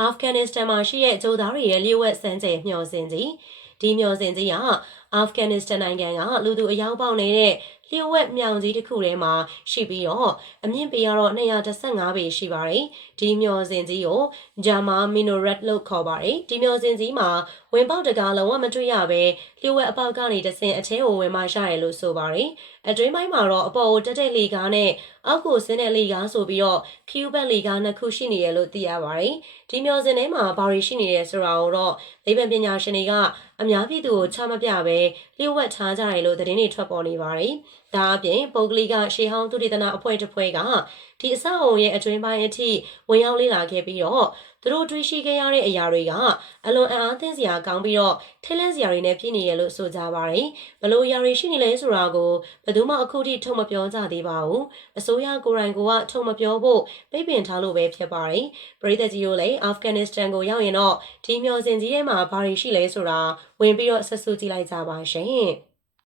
အာဖဂန်နစ္စတန်မှာရှိတဲ့ဂျိုသားတွေရဲ့လျှို့ဝှက်စမ်းကြယ်မျှော်စင်ကြီးဒီမျှော်စင်ကြီးကအာဖဂန်နစ္စတန်နိုင်ငံကလူသူအယောက်ပေါက်နေတဲ့ လျှို့ဝှက်မြောင်ကြီးတစ်ခုထဲမှာရှိပြီးတော့အမြင့်ပေကတော့215ပေရှိပါတယ်ဒီမျှော်စင်ကြီးကိုဂျာမာမီနိုရက်လို့ခေါ်ပါတယ်ဒီမျှော်စင်ကြီးမှာဝင်ပေါက်တကားလုံးဝမတွေ့ရပဲလျှို့ဝှက်အပေါက်ကနေတဆင်အထဲကိုဝင်မှရတယ်လို့ဆိုပါတယ်အတွင်းပိုင်းမှာတော့အပေါ်ကိုတက်တဲ့လေကားနဲ့အောက်ကိုဆင်းတဲ့လေကားဆိုပြီးတော့ Cuban လေကားနှစ်ခုရှိနေရလို့သိရပါတယ်ဒီမျှော်စင်ထဲမှာဘာတွေရှိနေရဲဆိုတာကိုတော့လေဗန်ပညာရှင်တွေကအများပြည်သူကိုချမပြပဲလျှို့ဝှက်ထားကြတယ်လို့သတင်းတွေထွက်ပေါ်နေပါတယ်ဒါအပြင်ပုဂ္ဂလိကရှေးဟောင်းသူတေသနာအဖွဲ့တစ်ဖွဲ့ကဒီအဆောက်အုံရဲ့အတွင်းပိုင်းအထိဝင်ရောက်လေ့လာခဲ့ပြီးတော့သူတို့တွေ့ရှိခဲ့ရတဲ့အရာတွေကအလွန်အံ့အားသင့်စရာကောင်းပြီးတော့ထိတ်လန့်စရာတွေနဲ့ပြည့်နေရလို့ဆိုကြပါတယ်ဘလို့အရာတွေရှိနေလဲဆိုတာကိုဘယ်သူမှအခုထိထုတ်မပြောကြသေးပါဘူးအစိုးရကိုယ်တိုင်ကထုတ်မပြောဖို့ပိတ်ပင်ထားလို့ပဲဖြစ်ပါတယ်ပရိသတ်ကြီးတို့လည်းအာဖဂန်နစ္စတန်ကိုရောက်ရင်တော့ဒီမျော်စင်ကြီးထဲမှာဘာတွေရှိလဲဆိုတာဝင်ပြီးတော့ဆက်စုကြည့်လိုက်ကြပါရှင်